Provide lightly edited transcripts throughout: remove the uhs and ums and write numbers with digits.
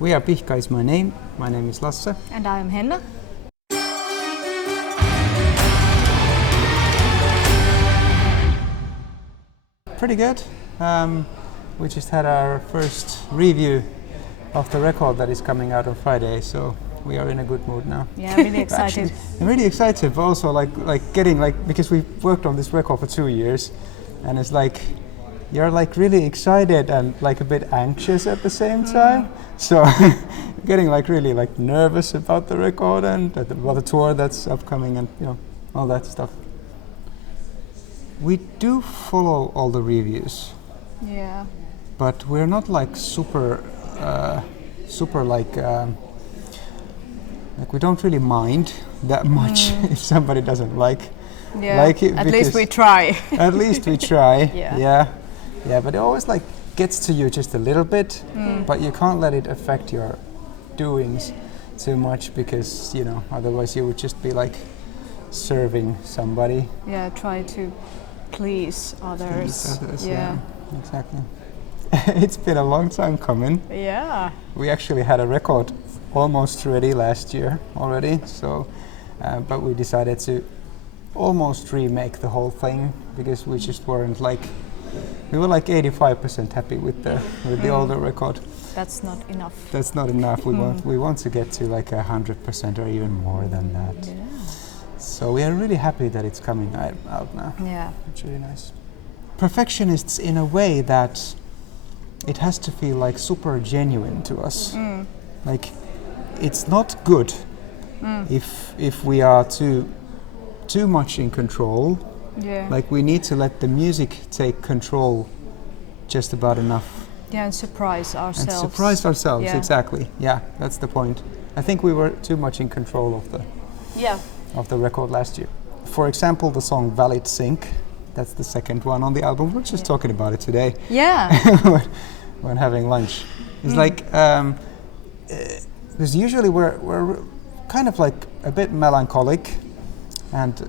We are PIHKA Is My Name. My name is Lasse. And I am Henna. Pretty good. We just had our first review of the record that is coming out on Friday, so we are in a good mood now. Yeah, really excited. Actually, I'm really excited, but also getting because we've worked on this record for 2 years, and it's like you're really excited and a bit anxious at the same time. So getting really nervous about the record and about the tour that's upcoming and all that stuff. We do follow all the reviews. Yeah. But we're not super we don't really mind that much if somebody doesn't like it. At least we try. At least we try. Yeah. Yeah, but it always gets to you just a little bit, but you can't let it affect your doings too much because otherwise you would just be serving somebody. Yeah, try to please others. Yeah, exactly. It's been a long time coming. Yeah. We actually had a record almost ready last year already, so but we decided to almost remake the whole thing because we just weren't we were 85% happy with the older record. That's not enough. That's not enough. We want to get to 100% or even more than that. Yeah. So we are really happy that it's coming out now. Yeah. It's really nice. Perfectionists in a way that it has to feel super genuine to us. It's not good if we are too much in control. Yeah. We need to let the music take control just about enough. Yeah, and surprise ourselves. Yeah. Exactly. Yeah, that's the point. I think we were too much in control of the record last year. For example, the song Valid Sync, that's the second one on the album. We're just talking about it today. Yeah. when having lunch. It's because usually we're kind of a bit melancholic and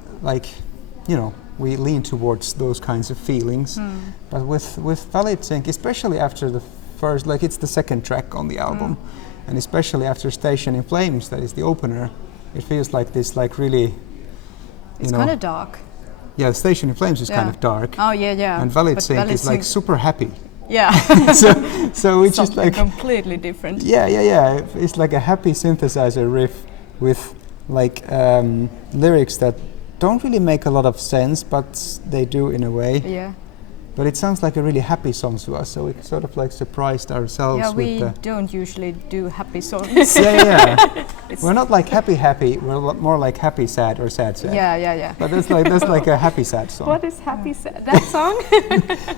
we lean towards those kinds of feelings. But with Valid Sync, especially after the first, it's the second track on the album, and especially after Station in Flames, that is the opener, it feels like this really, it's kind of dark. Yeah, Station in Flames is kind of dark. Oh yeah. And Valid Sync is super happy. Yeah. so it's just completely different. Yeah. It's a happy synthesizer riff with lyrics that don't really make a lot of sense, but they do in a way. Yeah. But it sounds like a really happy song to us, so we sort of surprised ourselves. Yeah, we don't usually do happy songs. Yeah. We're not happy. We're more happy sad or sad. Yeah. But that's a happy sad song. What is happy sad? That song?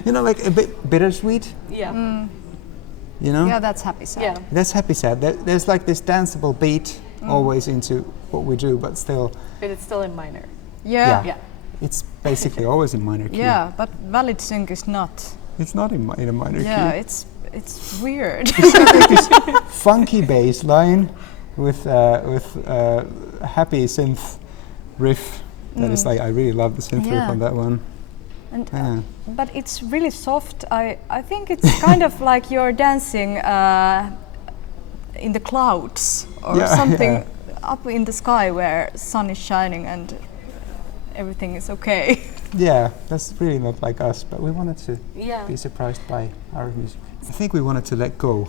A bit bittersweet. Yeah. Yeah, that's happy sad. Yeah. That's happy sad. There's this danceable beat always into what we do, but still. But it's still in minor. Yeah. It's basically always in minor key. Yeah, but Valid Sync is not. It's not in a minor key. Yeah, it's weird. It's this funky bass line with happy synth riff. That is I really love the synth riff on that one. And but it's really soft. I think it's kind of like you're dancing in the clouds or something up in the sky where sun is shining and everything is okay. Yeah, that's really not like us, but we wanted to be surprised by our music. I think we wanted to let go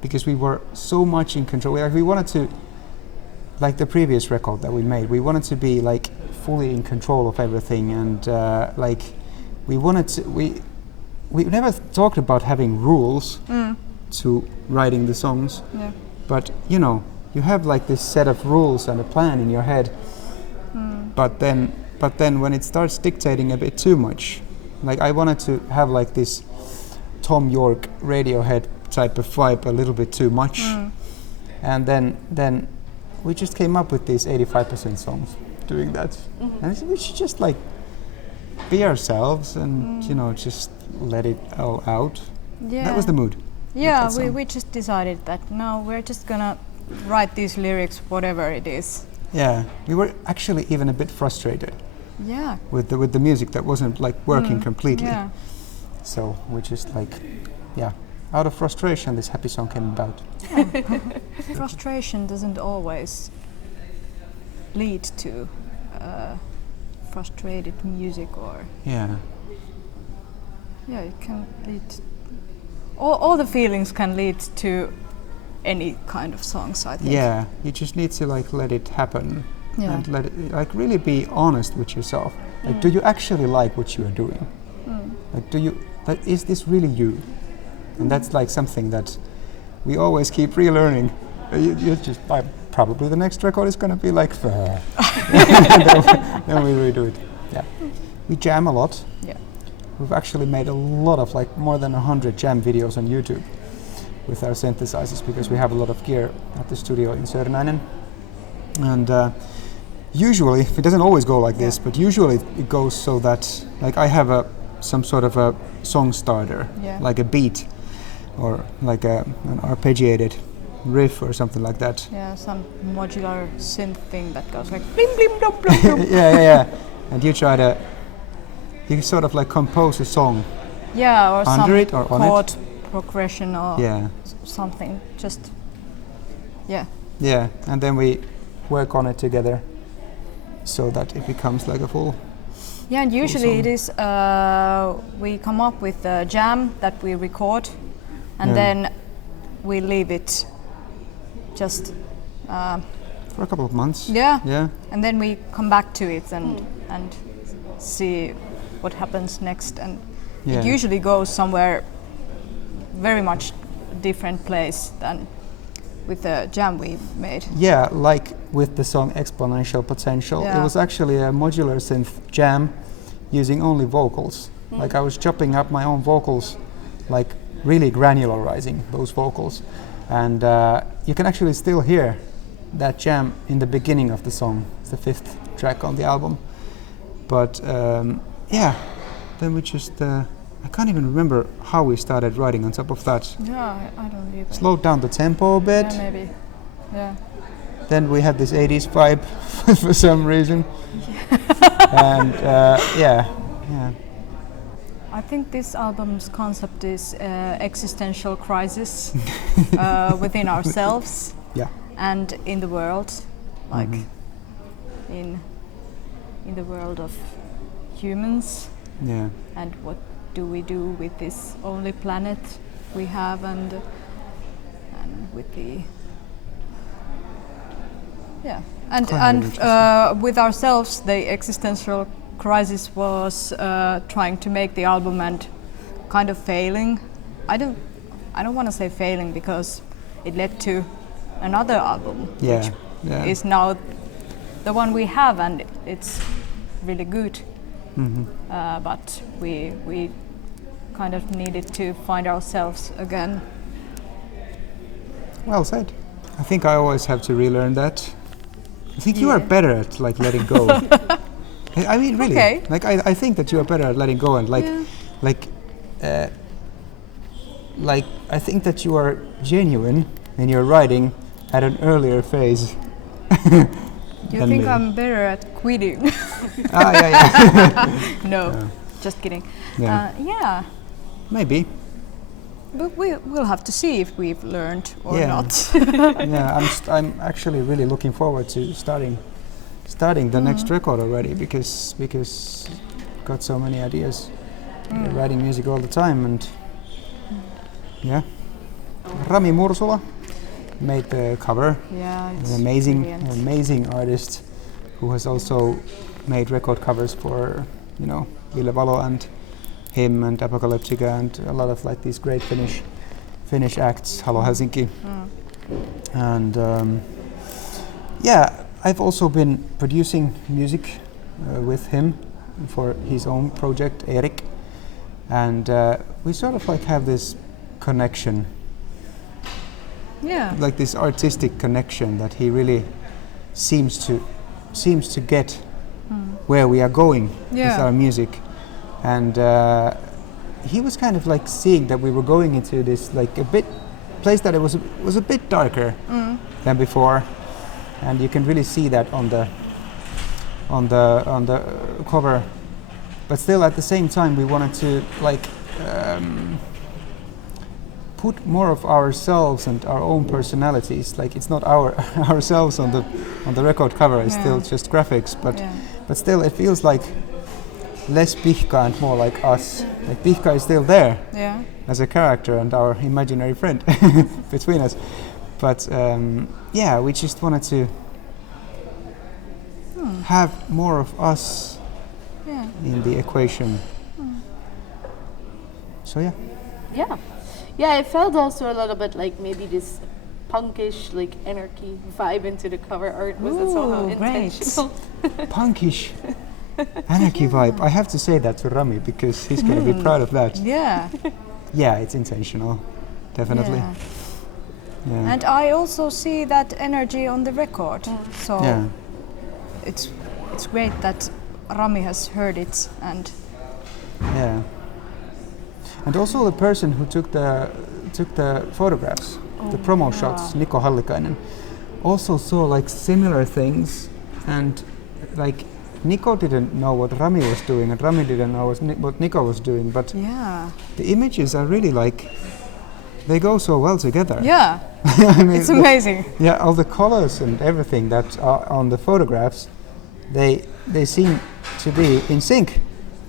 because we were so much in control. We wanted to, the previous record that we made, we wanted to be fully in control of everything, and we wanted to. We never talked about having rules to writing the songs, but you have this set of rules and a plan in your head. But then when it starts dictating a bit too much, I wanted to have this Tom York Radiohead type of vibe a little bit too much, and then we just came up with these 85% songs doing that, and we should just be ourselves and just let it all out. Yeah. That was the mood. Yeah, we just decided that now we're just gonna write these lyrics whatever it is. Yeah, we were actually even a bit frustrated. Yeah. With the music that wasn't working completely. Yeah. So we just out of frustration this happy song came about. Frustration doesn't always lead to frustrated music, or Yeah. It can lead. All the feelings can lead to any kind of songs, I think. Yeah, you just need to like let it happen and let it like really be honest with yourself. Like, do you actually like what you are doing? Like, is this really you? And that's like something that we always keep relearning. You just probably the next record is gonna be like, then we redo it. Yeah, we jam a lot. Yeah. We've actually made a lot of like more than 100 jam videos on YouTube with our synthesizers, because we have a lot of gear at the studio in Sörnäinen. And usually, it doesn't always go like this, but usually it goes so that like I have some sort of a song starter, like a beat or like an arpeggiated riff or something like that. Yeah, some modular synth thing that goes like blim blim blum blum blum. Yeah. And you sort of like compose a song. Yeah, or under some it or on chord progression or Yeah. something. Just Yeah, and then we work on it together so that it becomes like a full. Yeah, and usually song. it is we come up with a jam that we record, and then we leave it just for a couple of months. Yeah. And then we come back to it and see what happens next, and it usually goes somewhere very much different place than with the jam we made. Yeah, like with the song Exponential Potential. It was actually a modular synth jam using only vocals. Like I was chopping up my own vocals, like really granularizing those vocals. And you can actually still hear that jam in the beginning of the song. It's the 5th track on the album. But then we just, I can't even remember how we started writing on top of that. Yeah, I don't either. Slowed down the tempo a bit. Yeah, maybe. Yeah. Then we had this 80s vibe for some reason. And yeah. I think this album's concept is existential crisis within ourselves and in the world, like in the world of humans. Yeah. And what do we do with this only planet we have, and with the with ourselves, the existential crisis was trying to make the album and kind of failing. I don't want to say failing, because it led to another album, which is now the one we have, and it's really good. But we kind of needed to find ourselves again. Well said. I think I always have to relearn that. I think you are better at like letting go. I mean, really. Okay. Like I think that you are better at letting go, and like I think that you are genuine in your writing at an earlier phase. You think I'm better at quitting? No, just kidding. Yeah. Maybe. But we'll have to see if we've learned or not. Yeah, I'm actually really looking forward to starting the next record already, because got so many ideas. Writing music all the time, and Rami Mursula made the cover. Yeah, it's an amazing artist who has also made record covers for Ville Valo and him and Apocalyptica and a lot of like these great Finnish acts. Hello Helsinki. And I've also been producing music with him for his own project Erik, and we sort of like have this connection. Yeah. Like this artistic connection that he really seems to get where we are going with our music, and he was kind of like seeing that we were going into this like a bit place that it was a bit darker than before, and you can really see that on the cover. But still, at the same time, we wanted to like put more of ourselves and our own personalities. Like it's not our ourselves on the record cover. It's still just graphics, but still it feels like less PIHKA and more like us. Like PIHKA is still there as a character and our imaginary friend between us. But we just wanted to have more of us in the equation. So yeah, it felt also a little bit like maybe this punkish, like anarchy vibe into the cover art. Was it somehow intentional? Punkish anarchy vibe. I have to say that to Rami because he's going to be proud of that. Yeah, it's intentional, definitely. Yeah. And I also see that energy on the record. So it's great that Rami has heard it and and also the person who took the photographs, the promo shots, Niko Hallikainen, also saw like similar things, and like Niko didn't know what Rami was doing, and Rami didn't know what Niko was doing, but the images are really like they go so well together. Yeah, I mean, it's amazing. All the colors and everything that are on the photographs, they seem to be in sync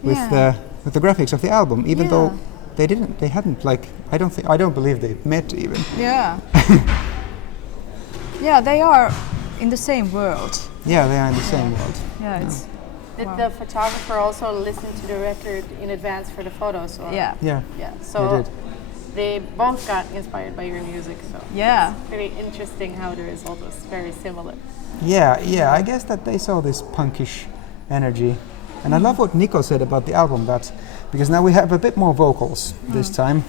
with the graphics of the album, even though they hadn't like I don't believe they met even. They are in the same world. Yeah, they are in the same world. Did the photographer also listen to the record in advance for the photos? Or? So they both got inspired by your music, so it's pretty interesting how the result was very similar. I guess that they saw this punkish energy. And I love what Niko said about the album, that because now we have a bit more vocals this time,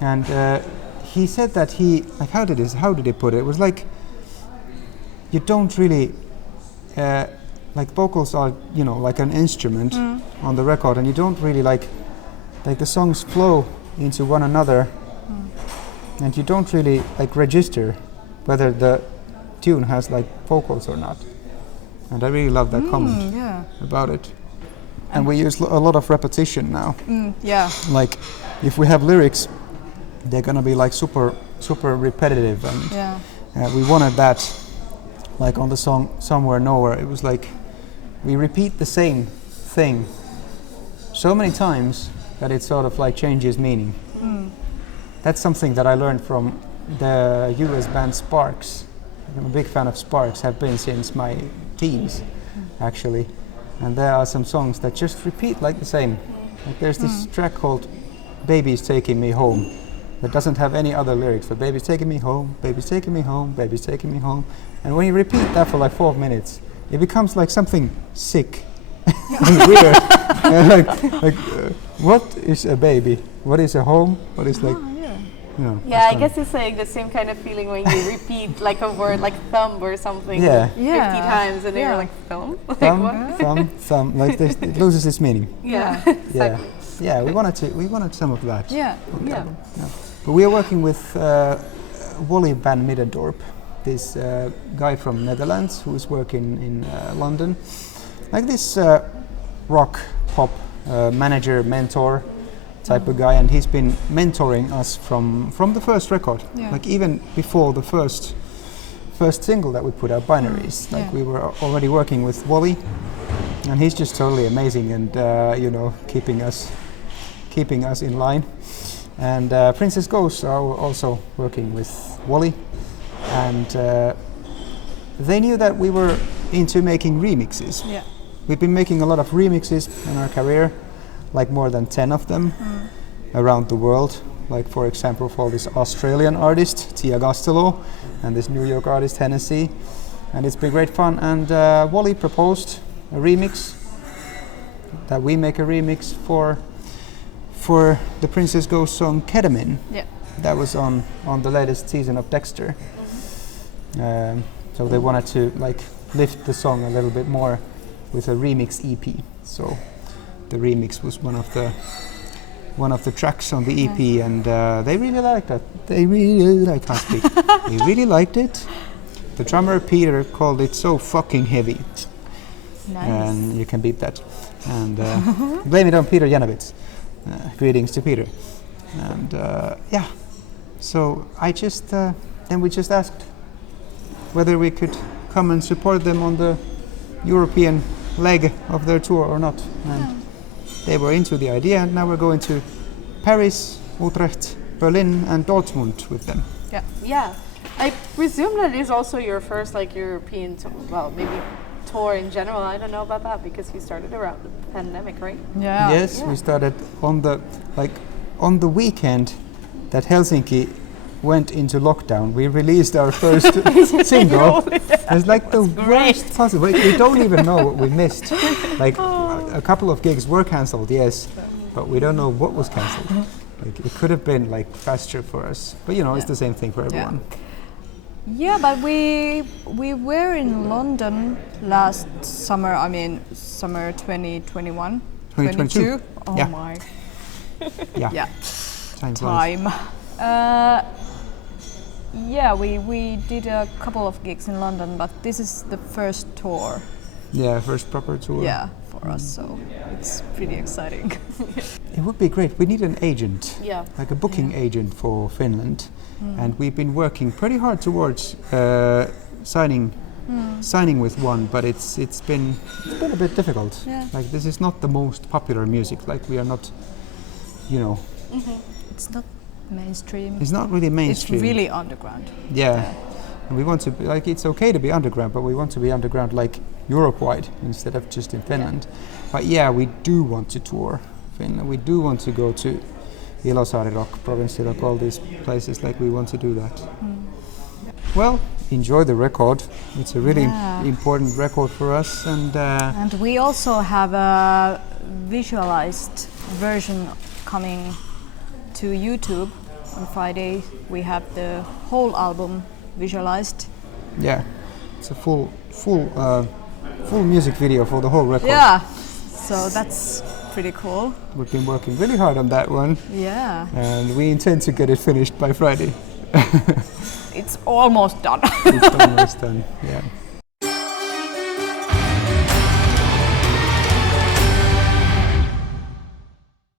and he said that how did he put it? It was like you don't really like vocals are like an instrument on the record, and you don't really like the songs flow into one another, and you don't really like register whether the tune has like vocals or not. And I really love that comment about it. And we use a lot of repetition now. Like if we have lyrics, they're gonna be like super repetitive, and we wanted that. Like on the song Somewhere Nowhere, it was like we repeat the same thing so many times that it sort of like changes meaning. That's something that I learned from the US band Sparks. I'm a big fan of Sparks, have been since my teens actually. And there are some songs that just repeat like the same. Like there's this track called Baby's Taking Me Home that doesn't have any other lyrics, but baby's taking me home, baby's taking me home, baby's taking me home. And when you repeat that for like 4 minutes, it becomes like something sick and weird. And what is a baby? What is a home? What is like... I guess it's like the same kind of feeling when you repeat like a word like thumb or something 50 times, and then you're like thumb? Thumb, like this, it loses its meaning. Exactly. Yeah, we wanted some of that. Yeah. But we are working with Wally van Middendorp, this guy from Netherlands who is working in London, like this rock pop manager, mentor type of guy, and he's been mentoring us from the first record, like even before the first single that we put out, Binaries. Like we were already working with Wally, and he's just totally amazing, and keeping us in line. And Princess Ghosts are also working with Wally, and they knew that we were into making remixes. We've been making a lot of remixes in our career, like more than 10 of them around the world. Like for example, for this Australian artist Tia Gastelo and this New York artist Henna, and it's been great fun. And Wally proposed a remix, that we make a remix for the Princess Ghost song Ketamine. That was on the latest season of Dexter. So they wanted to like lift the song a little bit more with a remix EP. So the remix was one of the tracks on the EP, and they really liked that. They really liked it. The drummer Peter called it so fucking heavy. Nice. And you can beep that. And blame it on Peter Janowitz. Greetings to Peter. And So I just then we just asked whether we could come and support them on the European leg of their tour or not. And they were into the idea, and now we're going to Paris, Utrecht, Berlin, and Dortmund with them. Yeah. Yeah. I presume that is also your first like European tour, well, maybe tour in general. I don't know about that because you started around the pandemic, right? Yeah. Yes, we started on the weekend that Helsinki went into lockdown. We released our first single. It's like the worst possible. We don't even know what we missed. Like a couple of gigs were cancelled, yes, but we don't know what was cancelled. Like it could have been like faster for us, but you know it's the same thing for everyone. Yeah, but we were in London last summer. I mean, summer 2021, 2022. Oh yeah. my. Yeah. Time. Yeah, we did a couple of gigs in London, but this is the first tour. Yeah, first proper tour. Yeah, for us, so it's pretty exciting. It would be great. We need an agent, yeah, like a booking agent for Finland, and we've been working pretty hard towards signing with one, but it's been a bit difficult. Yeah. Like this is not the most popular music. Like we are not, you know. It's not mainstream. It's not really mainstream. It's really underground. Yeah. And we want to be, like, it's okay to be underground, but we want to be underground like Europe-wide instead of just in Finland. But yeah, we do want to tour Finland. We do want to go to Ilosaari Rock, Province Rock, all these places. Like we want to do that. Well, enjoy the record. It's a really important record for us, and we also have a visualized version coming to YouTube on Friday. We have the whole album visualized. Yeah, it's a full music video for the whole record. Yeah, so that's pretty cool. We've been working really hard on that one. Yeah. And we intend to get it finished by Friday. It's almost done. It's almost done, yeah.